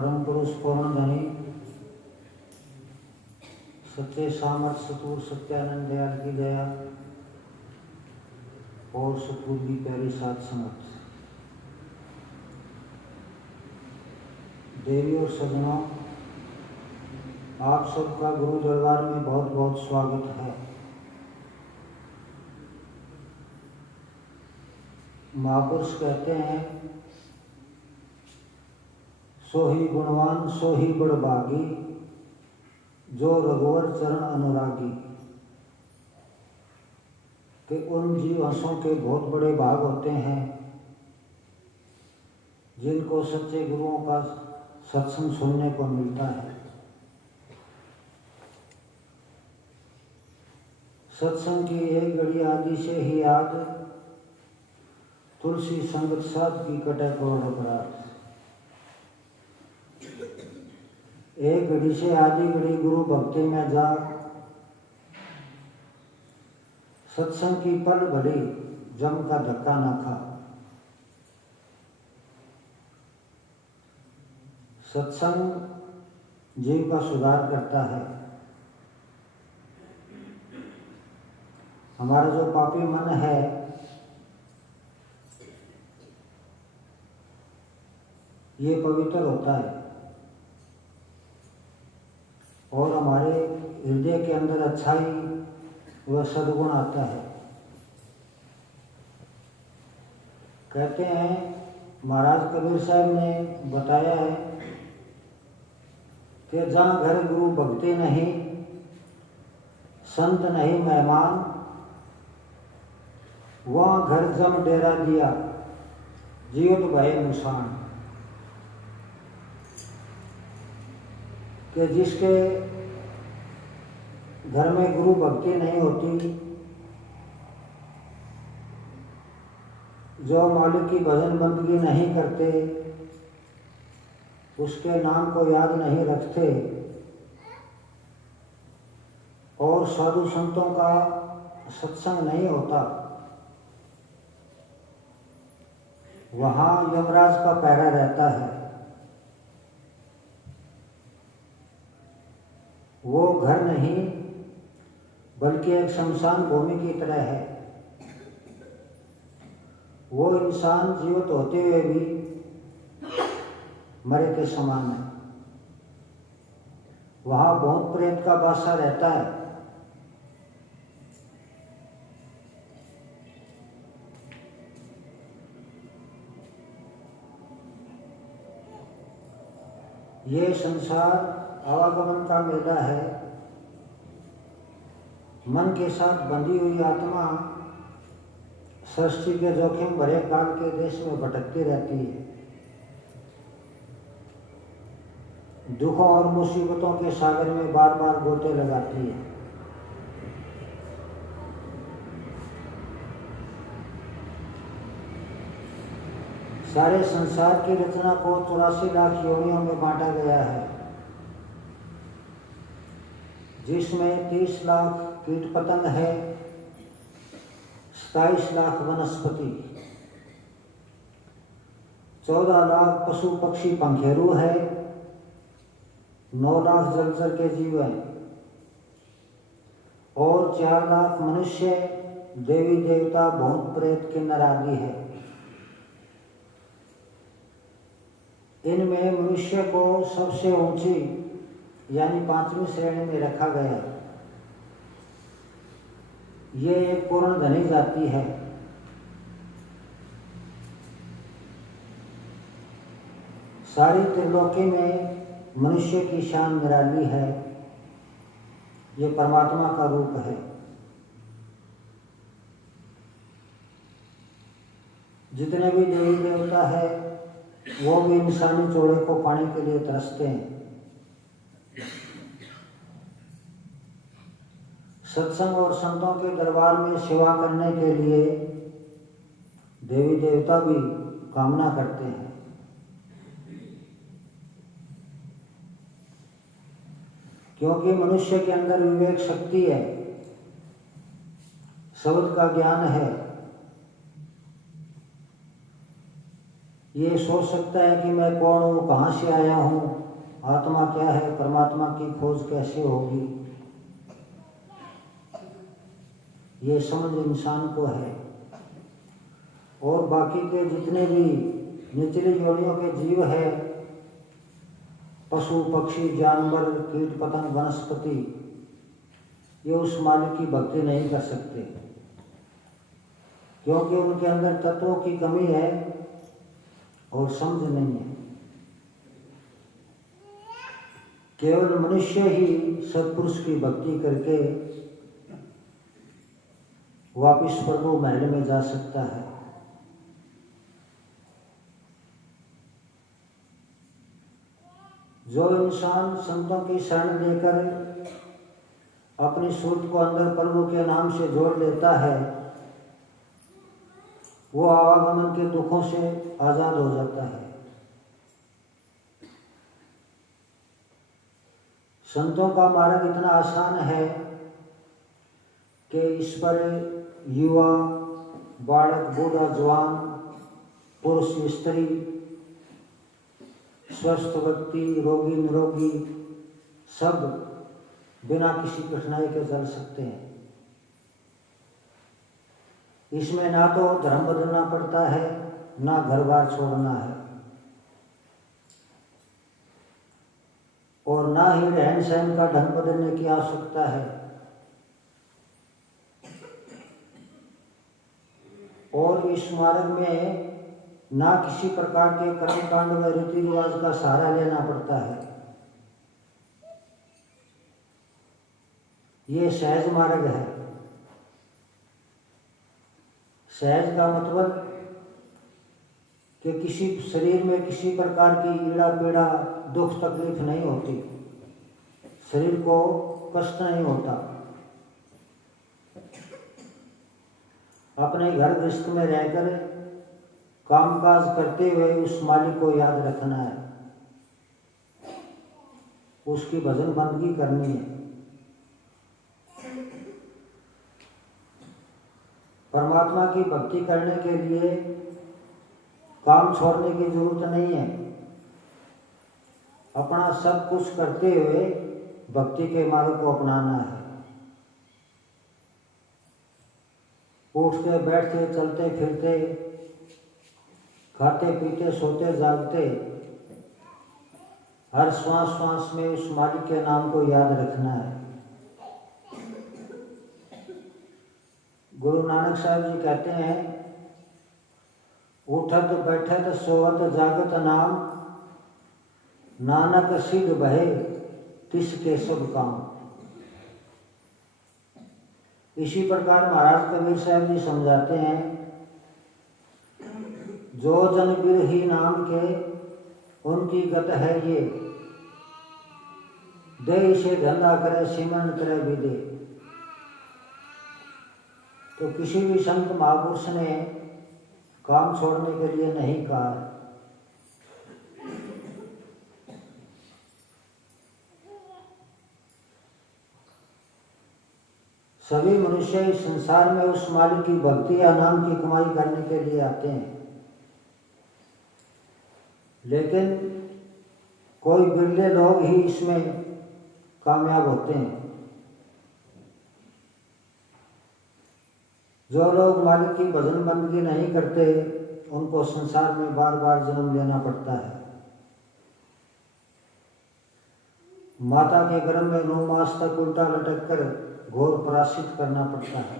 परम पुरुष पूर्ण धनी सच्चे सामर्थ सतुर सत्यानंद दयाल की दया और सतगुरु की प्यारी साथ संगत। देवी और सज्जनों, आप सबका गुरु दरबार में बहुत बहुत स्वागत है। महापुरुष कहते हैं, सो ही गुणवान सो ही बड़भागी, जो रघुवर चरण अनुरागी। कि उन जीवहंसों के बहुत बड़े भाग होते हैं जिनको सच्चे गुरुओं का सत्संग सुनने को मिलता है। सत्संग की एक घड़ी आदि से ही याद, तुलसी संगत साध की कटे करोड़ अपराध। एक घड़ी से आधी घड़ी गुरु भक्ति में जा, सत्संग की पल भली जम का धक्का ना खा। सत्संग जीव का सुधार करता है। हमारा जो पापी मन है ये पवित्र होता है और हमारे हृदय के अंदर अच्छाई व सद्गुण आता है। कहते हैं, महाराज कबीर साहब ने बताया है कि जहाँ घर गुरु भक्ति नहीं, संत नहीं मेहमान, वहाँ घर जम डेरा दिया, जीवत भय नुकसान। कि जिसके घर में गुरु भक्ति नहीं होती, जो मालिक की भजन बंदगी नहीं करते, उसके नाम को याद नहीं रखते और साधु संतों का सत्संग नहीं होता, वहाँ यमराज का पहरा रहता है। वो घर नहीं बल्कि एक शमशान भूमि की तरह है। वो इंसान जीवित होते हुए भी मरे के समान है। वहाँ बहुत प्रेत का बासा रहता है। ये संसार आवागमन का मेला है। मन के साथ बंधी हुई आत्मा सृष्टि के जोखिम भरे काल के देश में भटकती रहती है। दुखों और मुसीबतों के सागर में बार बार गोते लगाती है। सारे संसार की रचना को 84 लाख योनियों में बांटा गया है, जिसमें 30 लाख कीट पतंग है, 27 लाख वनस्पति, 14 लाख पशु पक्षी पंखेरु है, 9 लाख जलचर के जीव हैं और 4 लाख मनुष्य, देवी देवता, भूत प्रेत, किन्नर आदि है। इनमें मनुष्य को सबसे ऊंची यानी 5वीं श्रेणी में रखा गया। ये एक पूर्ण धनी जाति है। सारी त्रिलोकी में मनुष्य की शान निराली है। ये परमात्मा का रूप है। जितने भी देवी देवता है वो भी इंसानी चोड़े को पाने के लिए तरसते हैं। सत्संग और संतों के दरबार में सेवा करने के लिए देवी देवता भी कामना करते हैं। क्योंकि मनुष्य के अंदर विवेक शक्ति है, शब्द का ज्ञान है, ये सोच सकता है कि मैं कौन हूँ, कहाँ से आया हूँ, आत्मा क्या है, परमात्मा की खोज कैसे होगी, ये समझ इंसान को है। और बाकी के जितने भी निचली जोड़ियों के जीव है, पशु पक्षी जानवर कीट पतंग वनस्पति, ये उस मालिक की भक्ति नहीं कर सकते, क्योंकि उनके अंदर तत्वों की कमी है और समझ नहीं है। केवल मनुष्य ही सत्पुरुष की भक्ति करके वापिस प्रभु महल में जा सकता है। जो इंसान संतों की शरण लेकर अपनी सूरत को अंदर प्रभु के नाम से जोड़ लेता है, वो आवागमन के दुखों से आजाद हो जाता है। संतों का मार्ग इतना आसान है कि इस पर युवा, बालक, बूढ़ा, जवान, पुरुष, स्त्री, स्वस्थ व्यक्ति, रोगी, निरोगी, सब बिना किसी कठिनाई के चल सकते हैं। इसमें ना तो धर्म बदलना पड़ता है, ना घर बार छोड़ना है, और ना ही रहन सहन का ढंग बदलने की आवश्यकता है। और इस मार्ग में ना किसी प्रकार के कर्मकांड व रीति रिवाज का सहारा लेना पड़ता है। ये सहज मार्ग है। सहज का मतलब कि किसी शरीर में किसी प्रकार की पीड़ा पीड़ा दुख तकलीफ नहीं होती, शरीर को कष्ट नहीं होता। अपने घर गृहस्थ में रहकर कामकाज करते हुए उस मालिक को याद रखना है, उसकी भजन बंदगी करनी है। परमात्मा की भक्ति करने के लिए काम छोड़ने की जरूरत नहीं है। अपना सब कुछ करते हुए भक्ति के मार्ग को अपनाना है। उठते बैठते चलते फिरते खाते पीते सोते जागते हर श्वास श्वास में उस मालिक के नाम को याद रखना है। गुरु नानक साहब जी कहते हैं, उठत बैठत सोवत जागत नाम, नानक सिद्ध भये तिसके सब काम। इसी प्रकार महाराज कबीर साहब जी समझाते हैं, जो जन बिरही नाम के उनकी गत है ये, दे से धंधा करे सिमरन करे विदे। तो किसी भी संत महापुरुष ने काम छोड़ने के लिए नहीं कहा। सभी मनुष्य इस संसार में उस मालिक की भक्ति या नाम की कमाई करने के लिए आते हैं, लेकिन कोई बिरले लोग ही इसमें कामयाब होते हैं। जो लोग मालिक की भजन बंदगी नहीं करते, उनको संसार में बार बार जन्म लेना पड़ता है। माता के गर्भ में 9 मास तक उल्टा लटक कर घोर पराश्रित करना पड़ता है।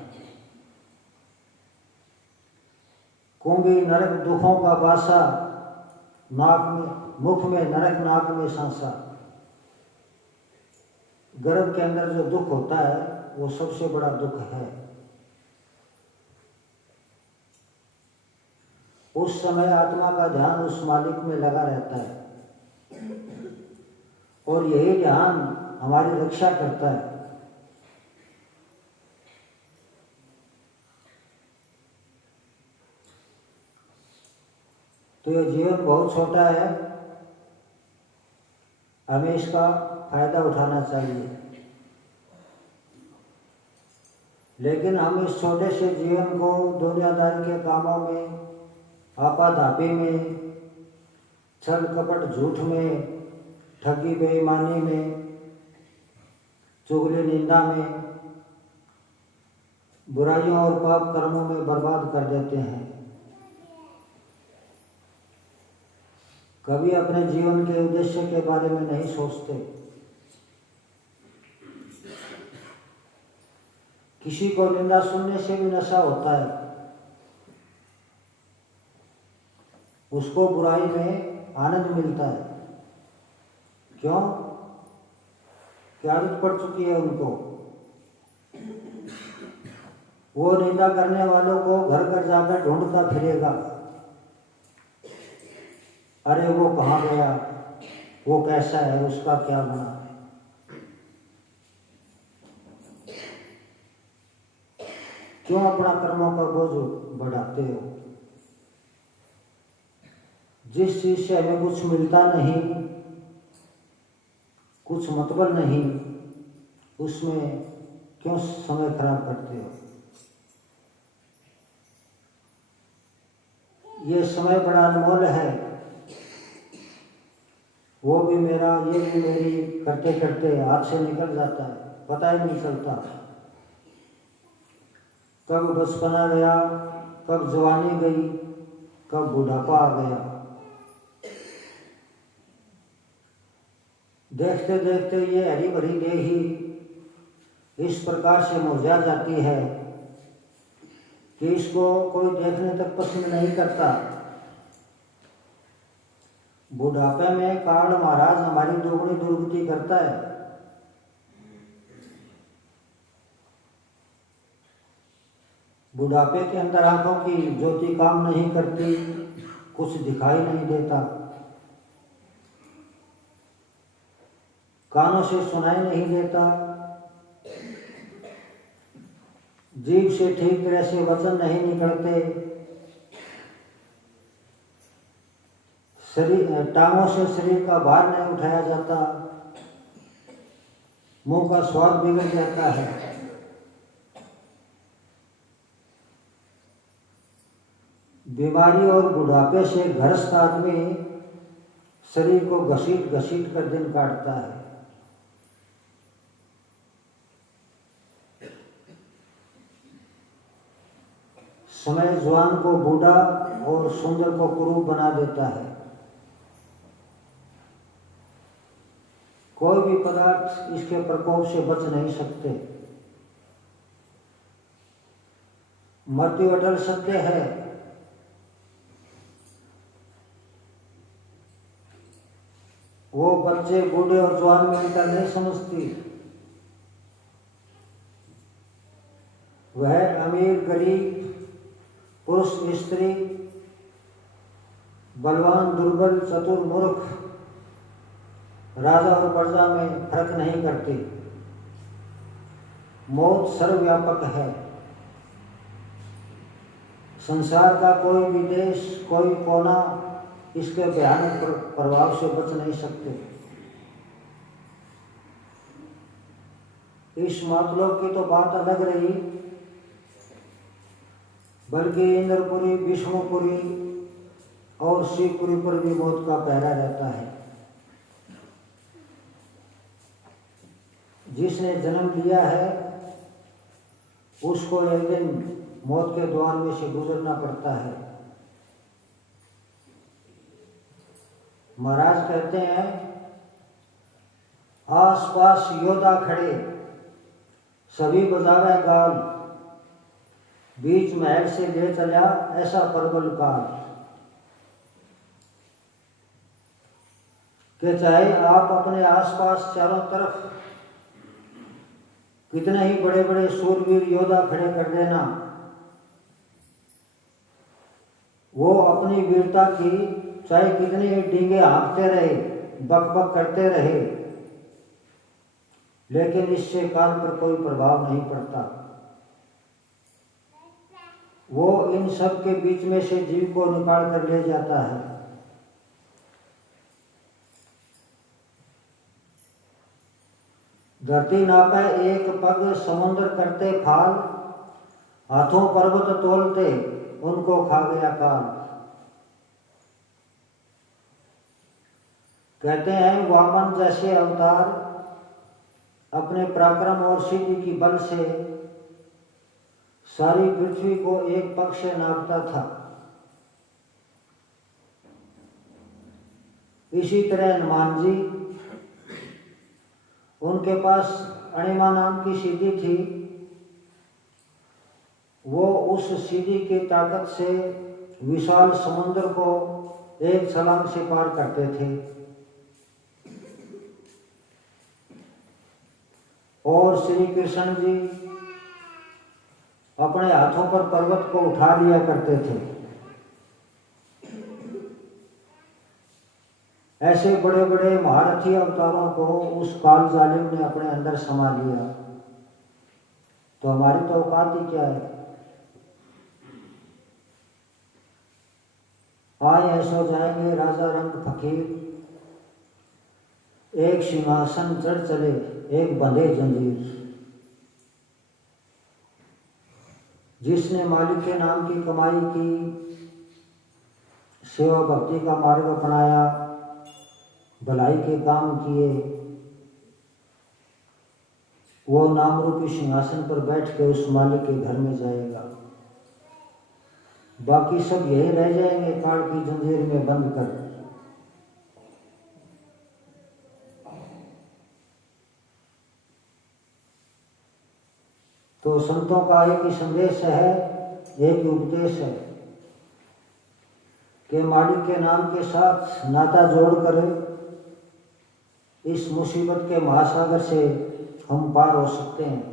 कुंभी नरक दुखों का बासा, नाक में मुख में नरक नाक में सांसा। गर्भ के अंदर जो दुख होता है वो सबसे बड़ा दुख है। उस समय आत्मा का ध्यान उस मालिक में लगा रहता है और यही ध्यान हमारी रक्षा करता है। तो यह जीवन बहुत छोटा है, हमें इसका फायदा उठाना चाहिए। लेकिन हम इस छोटे से जीवन को दुनियादारी के कामों में, आपाधापी में, छल कपट झूठ में, ठगी बेईमानी में, चुगली निंदा में, बुराइयों और पाप कर्मों में बर्बाद कर देते हैं। कभी अपने जीवन के उद्देश्य के बारे में नहीं सोचते। किसी को निंदा सुनने से भी नशा होता है, उसको बुराई में आनंद मिलता है। क्यों? क्या आदत पड़ चुकी है उनको। वो निंदा करने वालों को घर घर जाकर ढूंढता फिरेगा, अरे वो कहाँ गया, वो कैसा है, उसका क्या बना है। क्यों अपना कर्मों का बोझ बढ़ाते हो। जिस चीज से हमें कुछ मिलता नहीं, कुछ मतलब नहीं, उसमें क्यों समय खराब करते हो। ये समय बड़ा अनमोल है, वो भी मेरा, ये भी मेरी करते करते हाथ से निकल जाता है, पता ही नहीं चलता। कब बचपना गया, कब जवानी गई, कब बुढ़ापा आ गया। देखते देखते ये हरी भरी देही इस प्रकार से मुरझा जाती है कि इसको कोई देखने तक पसंद नहीं करता। बुढ़ापे में काल महाराज हमारी दोगुनी दुर्गति करता है। बुढ़ापे के अंदर आंखों की ज्योति काम नहीं करती, कुछ दिखाई नहीं देता, कानों से सुनाई नहीं देता, जीभ से ठीक तरह से वचन नहीं निकलते, शरीर टांगों से शरीर का भार नहीं उठाया जाता, मुंह का स्वाद बिगड़ जाता है। बीमारी और बुढ़ापे से ग्रस्त आदमी शरीर को घसीट घसीट कर दिन काटता है। समय जवान को बूढ़ा और सुंदर को कुरूप बना देता है। कोई भी पदार्थ इसके प्रकोप से बच नहीं सकते। मृत्यु अटल सत्य है। वो बच्चे बूढ़े और जवान में अंतर नहीं समझती। वह अमीर गरीब, पुरुष स्त्री, बलवान दुर्बल, चतुर मूर्ख, राजा और प्रजा में फर्क नहीं करती। मौत सर्वव्यापक है। संसार का कोई भी देश, कोई कोना इसके भयानक प्रभाव से बच नहीं सकते। इस मतलोक की तो बात अलग रही, बल्कि इंद्रपुरी, विष्णुपुरी और शिवपुरी पर भी मौत का पहरा रहता है। जिसने जन्म लिया है उसको एक दिन मौत के द्वार में से गुजरना पड़ता है। महाराज कहते हैं, आसपास योद्धा खड़े, सभी बजावे गाल, बीच महल से ले चला ऐसा प्रबल काल। कि चाहे आप अपने आसपास चारों तरफ कितने ही बड़े बड़े सूरवीर योद्धा खड़े कर देना, वो अपनी वीरता की चाहे कितने ही डींगे हाँकते रहे, बकबक करते रहे, लेकिन इससे काल पर कोई प्रभाव नहीं पड़ता। वो इन सब के बीच में से जीव को निकाल कर ले जाता है। धरती नापे एक पग, समुद्र करते फाल, हाथों पर्वत तोलते, उनको खा गया काल। कहते हैं वामन जैसे अवतार अपने पराक्रम और सिद्धि की बल से सारी पृथ्वी को एक पग से नापता था। इसी तरह हनुमान जी, उनके पास अणिमा नाम की सिद्धि थी। वो उस सिद्धि की ताकत से विशाल समुद्र को एक छलांग से पार करते थे और श्री कृष्ण जी अपने हाथों पर पर्वत को उठा लिया करते थे। ऐसे बड़े बड़े महारथी अवतारों को उस काल जालिम ने अपने अंदर समा लिया। तो हमारी तो औकात ही क्या है। आए हैं सो जाएंगे राजा रंग फकीर, एक सिंहासन चढ़ चले एक बंधे जंजीर। जिसने मालिक के नाम की कमाई की, सेवा भक्ति का मार्ग अपनाया, भलाई के काम किए, वो नाम रूपी सिंहासन पर बैठ के उस मालिक के घर में जाएगा। बाकी सब यही रह जाएंगे काल की जंजीर में बंद कर। तो संतों का एक ही संदेश है, एक ही उपदेश है कि मालिक के नाम के साथ नाता जोड़कर इस मुसीबत के महासागर से हम पार हो सकते हैं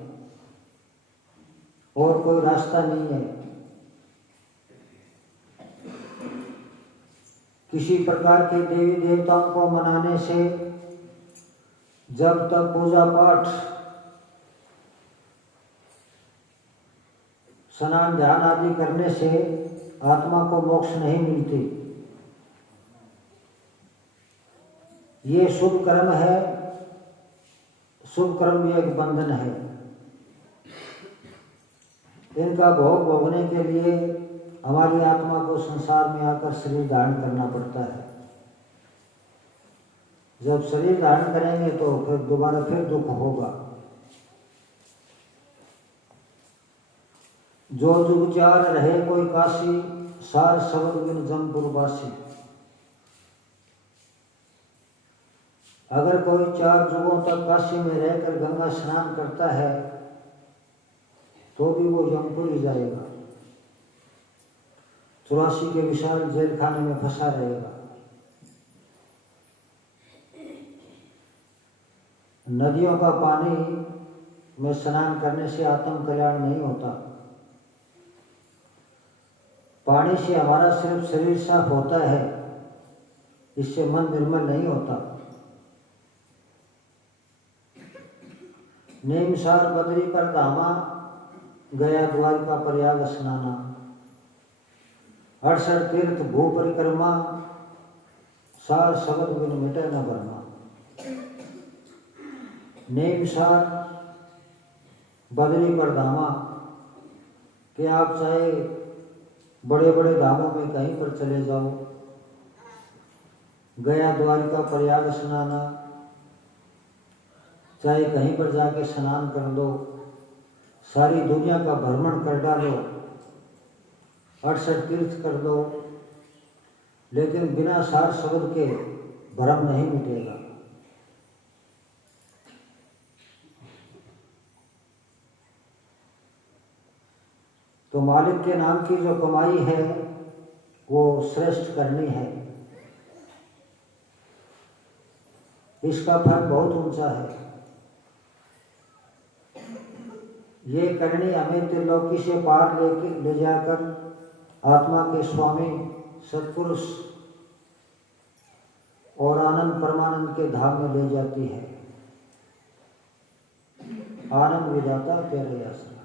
और कोई रास्ता नहीं है। किसी प्रकार के देवी देवताओं को मनाने से, जब तक पूजा पाठ स्नान ध्यान आदि करने से आत्मा को मोक्ष नहीं मिलती। ये शुभ कर्म है, शुभ कर्म भी एक बंधन है। इनका भोग भोगने के लिए हमारी आत्मा को संसार में आकर शरीर धारण करना पड़ता है। जब शरीर धारण करेंगे तो फिर दोबारा फिर दुख होगा। जो जुग चार रहे कोई काशी, सार शब्द बिन जमपुरवासी। अगर कोई 4 जुगों तक काशी में रहकर गंगा स्नान करता है तो भी वो यमपुर ही जाएगा, 84 के विशाल जेल खाने में फंसा रहेगा। नदियों का पानी में स्नान करने से आत्म कल्याण नहीं होता। पानी से हमारा सिर्फ शरीर साफ होता है, इससे मन निर्मल नहीं होता। नेमसार बदरी पर धामा, गया द्वारिका प्रयाग स्नाना। 68 तीर्थ भू परिक्रमा, सार शब्द बिन मिटे न भरमा। नेमसार बदरी पर धामा कि आप चाहे बड़े बड़े धामों में कहीं पर चले जाओ, गया द्वारिका प्रयाग स्नाना, चाहे कहीं पर जाके स्नान कर दो, सारी दुनिया का भ्रमण कर डालो, 68 तीर्थ कर दो, लेकिन बिना सार शब्द के भ्रम नहीं मिटेगा। तो मालिक के नाम की जो कमाई है वो श्रेष्ठ करनी है। इसका फल बहुत ऊंचा है। ये करनी हमें त्रिलोकी से पार ले जाकर आत्मा के स्वामी सत्पुरुष और आनंद परमानंद के धाम में ले जाती है। आनंद विदाता प्यारे आसन।